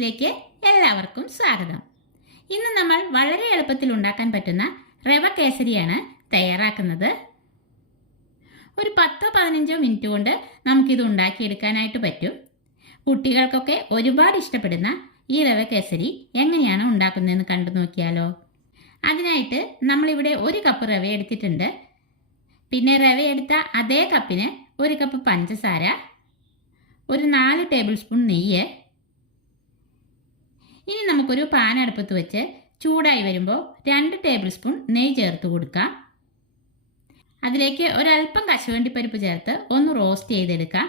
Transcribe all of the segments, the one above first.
റെസിപ്പീസിലേക്ക് എല്ലാവർക്കും സ്വാഗതം. ഇന്ന് നമ്മൾ വളരെ എളുപ്പത്തിൽ ഉണ്ടാക്കാൻ പറ്റുന്ന റവ കേസരിയാണ് തയ്യാറാക്കുന്നത്. ഒരു പത്തോ പതിനഞ്ചോ മിനിറ്റ് കൊണ്ട് നമുക്കിത് ഉണ്ടാക്കിയെടുക്കാനായിട്ട് പറ്റും. കുട്ടികൾക്കൊക്കെ ഒരുപാട് ഇഷ്ടപ്പെടുന്ന ഈ റവ കേസരി എങ്ങനെയാണ് ഉണ്ടാക്കുന്നതെന്ന് കണ്ടു നോക്കിയാലോ. അതിനായിട്ട് നമ്മളിവിടെ ഒരു കപ്പ് റവ എടുത്തിട്ടുണ്ട്. പിന്നെ റവ എടുത്ത അതേ കപ്പിന് ഒരു കപ്പ് പഞ്ചസാര ഒരു നാല് ടേബിൾ സ്പൂൺ നെയ്യ് ഇനി നമുക്കൊരു പാൻ അടുപ്പത്ത് വെച്ച് ചൂടായി വരുമ്പോൾ രണ്ട് ടേബിൾ സ്പൂൺ നെയ്യ് ചേർത്ത് കൊടുക്കാം. അതിലേക്ക് ഒരല്പം കശുവണ്ടിപ്പരിപ്പ് ചേർത്ത് ഒന്ന് റോസ്റ്റ് ചെയ്തെടുക്കാം.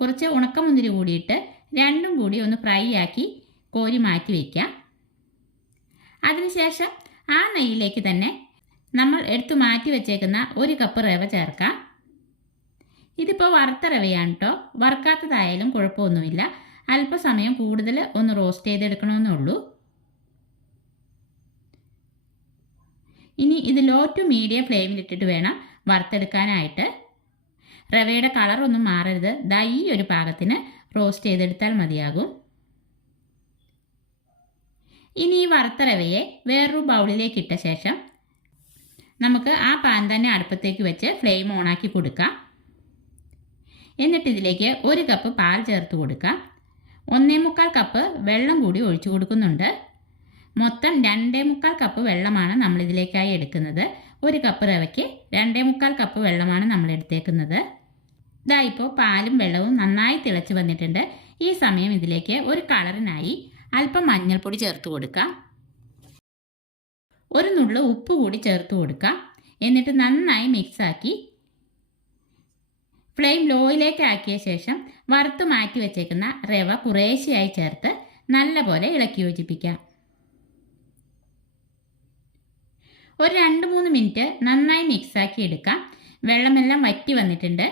കുറച്ച് ഉണക്കമുന്തിരി കൂടിയിട്ട് രണ്ടും കൂടി ഒന്ന് ഫ്രൈ ആക്കി കോരി മാറ്റി വയ്ക്കാം അതിനുശേഷം ആ നെയ്യിലേക്ക് തന്നെ നമ്മൾ എടുത്തു മാറ്റി വെച്ചേക്കുന്ന ഒരു കപ്പ് റവ ചേർക്കാം. ഇതിപ്പോൾ വറുത്ത റവയാണ് കേട്ടോ വറുക്കാത്തതായാലും കുഴപ്പമൊന്നുമില്ല. അല്പസമയം കൂടുതൽ ഒന്ന് റോസ്റ്റ് ചെയ്തെടുക്കണമെന്നേ ഉള്ളൂ. ഇനി ഇത് ലോ ടു മീഡിയം ഫ്ലെയിമിലിട്ടിട്ട് വേണം വറുത്തെടുക്കാനായിട്ട്. റവയുടെ കളറൊന്നും മാറരുത്. ദാ ഈ ഒരു പാകത്തിന് റോസ്റ്റ് ചെയ്തെടുത്താൽ മതിയാകും. ഇനി ഈ വറുത്ത റവയെ വേറൊരു ബൗളിലേക്ക് ഇട്ട ശേഷം നമുക്ക് ആ പാൻ തന്നെ അടുപ്പത്തേക്ക് വെച്ച് ഫ്ലെയിം ഓണാക്കി കൊടുക്കാം. എന്നിട്ട് ഇതിലേക്ക് ഒരു കപ്പ് പാൽ ചേർത്ത് കൊടുക്കാം. ഒന്നേ മുക്കാൽ കപ്പ് വെള്ളം കൂടി ഒഴിച്ചു കൊടുക്കുന്നുണ്ട്. മൊത്തം രണ്ടേ മുക്കാൽ കപ്പ് വെള്ളമാണ് നമ്മൾ ഇതിലേക്കായി എടുക്കുന്നത്. ഒരു കപ്പ് റവയ്ക്ക് രണ്ടേ മുക്കാൽ കപ്പ് വെള്ളമാണ് നമ്മൾ എടുത്തേക്കുന്നത് ഇതാ ഇപ്പോൾ പാലും വെള്ളവും നന്നായി തിളച്ച് വന്നിട്ടുണ്ട്. ഈ സമയം ഇതിലേക്ക് ഒരു കളറിനായി അല്പം മഞ്ഞൾപ്പൊടി ചേർത്ത് കൊടുക്കാം. ഒരു നുള്ളു ഉപ്പ് കൂടി ചേർത്ത് കൊടുക്കാം. എന്നിട്ട് നന്നായി മിക്സാക്കി ഫ്ലെയിം ലോയിലേക്ക് ആക്കിയ ശേഷം വറുത്ത് മാറ്റി വെച്ചേക്കുന്ന റവ കുറേശ്ശെയായി ചേർത്ത് നല്ലപോലെ ഇളക്കി യോജിപ്പിക്കാം. ഒരു രണ്ട് മൂന്ന് മിനിറ്റ് നന്നായി മിക്സാക്കി എടുക്കാം. വെള്ളമെല്ലാം വറ്റി വന്നിട്ടുണ്ട്.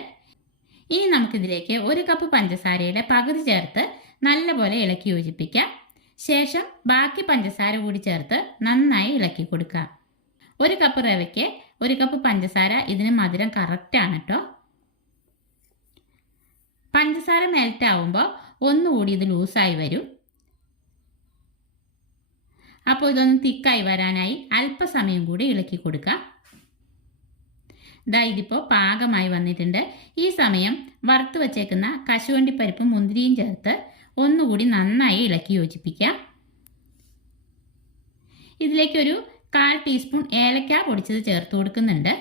ഇനി നമുക്കിതിലേക്ക് ഒരു കപ്പ് പഞ്ചസാരയുടെ പകുതി ചേർത്ത് നല്ലപോലെ ഇളക്കി യോജിപ്പിക്കാം. ശേഷം ബാക്കി പഞ്ചസാര കൂടി ചേർത്ത് നന്നായി ഇളക്കി കൊടുക്കാം. ഒരു കപ്പ് റവയ്ക്ക് ഒരു കപ്പ് പഞ്ചസാര ഇതിന് മധുരം കറക്റ്റാണ് കേട്ടോ പഞ്ചസാര മെൽറ്റ് ആവുമ്പോൾ ഒന്നുകൂടി ഇത് ലൂസായി വരും. അപ്പോൾ ഇതൊന്ന് തിക്കായി വരാനായി അല്പസമയം കൂടി ഇളക്കി കൊടുക്കാം. ഇതാ ഇതിപ്പോൾ പാകമായി വന്നിട്ടുണ്ട്. ഈ സമയം വറുത്ത് വച്ചേക്കുന്ന കശുവണ്ടിപ്പരിപ്പും മുന്തിരിയും ചേർത്ത് ഒന്നുകൂടി നന്നായി ഇളക്കി യോജിപ്പിക്കാം. ഇതിലേക്കൊരു കാൽ ടീസ്പൂൺ ഏലക്ക പൊടിച്ചത് ചേർത്ത് കൊടുക്കുന്നുണ്ട്.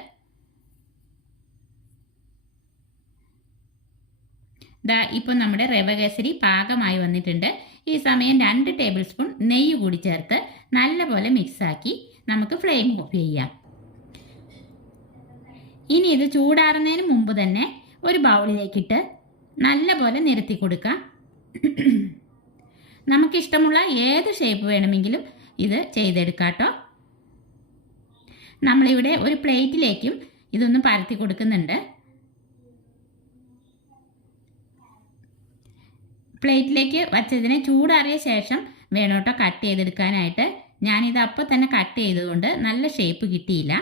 ദാ ഇപ്പോൾ നമ്മുടെ റവ കേസരി പാകമായി വന്നിട്ടുണ്ട്. ഈ സമയം രണ്ട് ടേബിൾ സ്പൂൺ നെയ്യ് കൂടി ചേർത്ത് നല്ലപോലെ മിക്സാക്കി നമുക്ക് ഫ്ലെയിം ഓഫ് ചെയ്യാം. ഇനി ഇത് ചൂടാറുന്നതിന് മുമ്പ് തന്നെ ഒരു ബൗളിലേക്കിട്ട് നല്ലപോലെ നിരത്തി കൊടുക്കാം. നമുക്കിഷ്ടമുള്ള ഏത് ഷേപ്പ് വേണമെങ്കിലും ഇത് ചെയ്തെടുക്കാട്ടോ നമ്മളിവിടെ ഒരു പ്ലേറ്റിലേക്കും ഇതൊന്ന് പരത്തി കൊടുക്കുന്നുണ്ട്. പ്ലേറ്റിലേക്ക് വച്ചതിനെ ചൂടാറിയ ശേഷം വേണം കേട്ടോ കട്ട് ചെയ്തെടുക്കാനായിട്ട്. ഞാനിത് അപ്പോൾ തന്നെ കട്ട് ചെയ്തുകൊണ്ട് നല്ല ഷേപ്പ് കിട്ടിയില്ല.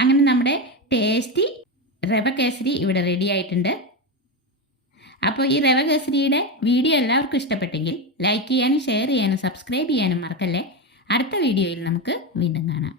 അങ്ങനെ നമ്മുടെ ടേസ്റ്റി റവ കേസരി ഇവിടെ റെഡി ആയിട്ടുണ്ട്. അപ്പോൾ ഈ റവ കേസരിയുടെ വീഡിയോ എല്ലാവർക്കും ഇഷ്ടപ്പെട്ടെങ്കിൽ ലൈക്ക് ചെയ്യാനും ഷെയർ ചെയ്യാനും സബ്സ്ക്രൈബ് ചെയ്യാനും മറക്കല്ലേ? അടുത്ത വീഡിയോയിൽ നമുക്ക് വീണ്ടും കാണാം.